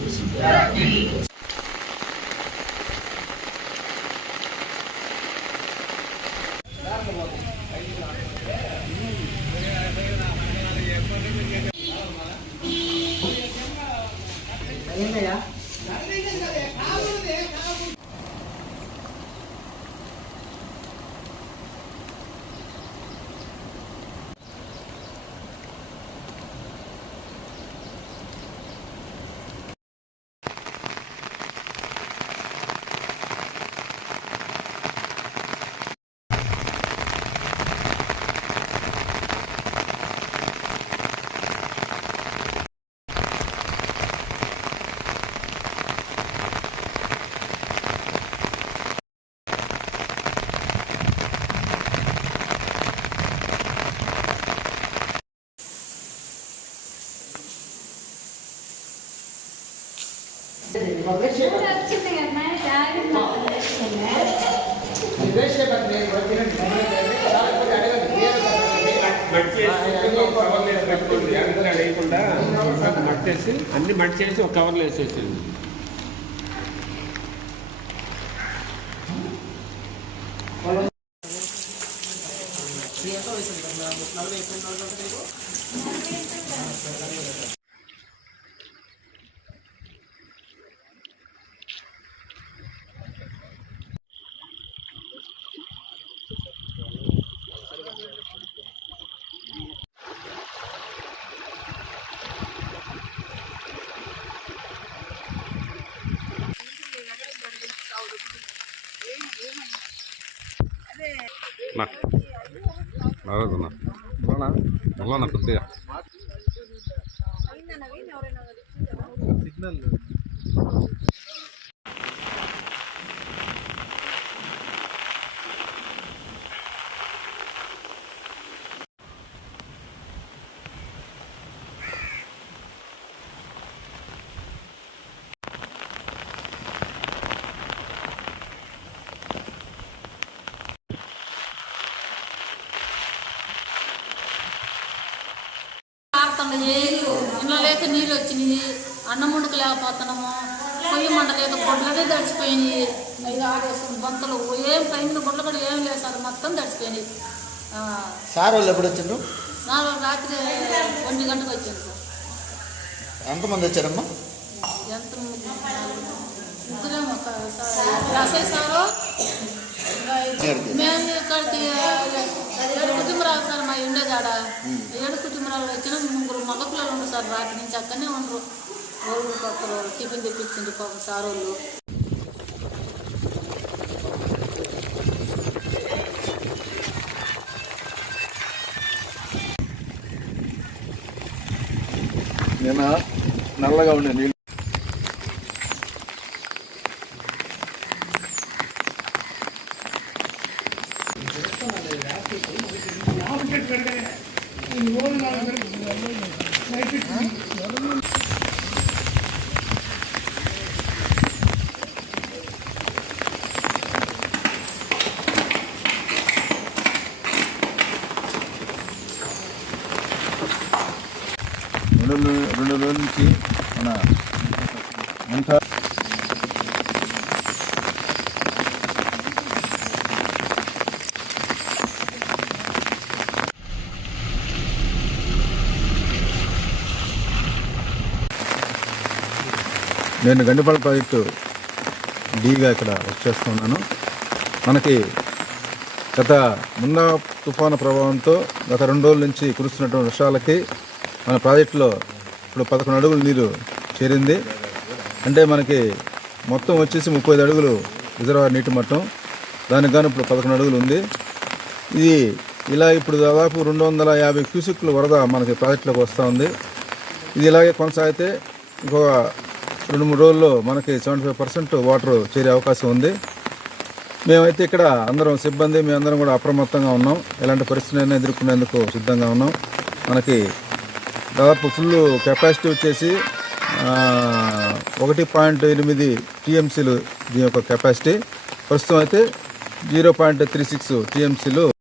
Cristo. మట్టేసి అన్ని మట్టి చేసి ఒక కవర్లో వేసేసింది నా బాగుందన్నా అవునా వెళ్ళనా కొద్దిగా ఆడుతున్న ఇంట్లో లేక నీళ్ళు వచ్చినాయి అన్నం వండుకోలేకపోతున్నాము పొయ్యి మంట లేక గొడ్లనే తడిచిపోయినాయి ఆడేసుకుని బంతులు ఏం పైన గొడ్లు కూడా ఏం లేదు సార్ మొత్తం తడిచిపోయినాయి. ఆ, సార్ వాళ్ళు ఎప్పుడు వచ్చిండ్రు? నాలుగు రాత్రి ఒంటి గంటకు వచ్చింది సార్. ఎంతమంది వచ్చారమ్మా? ఎంత ముగ్గురేమో సార్ సారు ఇది- మేము ఇక్కడికి మా ఉండేదాడ ఏడు కుటుంబరాలు వచ్చిన ముగ్గురు మగ పిల్లలు ఉన్నారు సార్. రాత్రి నుంచి అక్కడనే ఉండరు. వాళ్ళు కొత్తరు టిఫిన్ తెప్పించింది పాపం సార్ వాళ్ళు. నేను? నల్లగా ఉండే నీళ్ళు. రెండు రెండు రోజుల నుంచి మన ముంత నేను గండిపాల ప్రాజెక్టు డీగా ఇక్కడ వచ్చేస్తున్నాను మనకి గత మున్న తుఫాను ప్రభావంతో గత రెండు రోజుల నుంచి కురుస్తున్నటువంటి వర్షాలకి మన ప్రాజెక్టులో ఇప్పుడు పదకొండు అడుగులు నీరు చేరింది. అంటే మనకి మొత్తం వచ్చేసి ముప్పై ఐదు అడుగులు రిజర్వాయర్ నీటి మట్టం. దానికి గాను ఇప్పుడు పదకొండు అడుగులు ఉంది. ఇది ఇలా ఇప్పుడు దాదాపు రెండు వందల యాభై క్యూసిక్లు వరద మనకి ప్రాజెక్టులోకి వస్తూ ఉంది. ఇది ఇలాగే కొనసాగితే ఇంకొక రెండు మూడు రోజుల్లో మనకి సెవెంటీ ఫైవ్ పర్సెంట్ వాటర్ చేరే అవకాశం ఉంది. మేమైతే ఇక్కడ అందరం సిబ్బంది మేమందరం కూడా అప్రమత్తంగా ఉన్నాం. ఎలాంటి పరిస్థితులైనా ఎదుర్కొనేందుకు సిద్ధంగా ఉన్నాం. మనకి దాదాపు ఫుల్ కెపాసిటీ వచ్చేసి ఒకటి పాయింట్ ఎనిమిది టీఎంసీలు దీని యొక్క కెపాసిటీ ప్రస్తుతం అయితే జీరో పాయింట్ త్రీ సిక్స్ టీఎంసీలు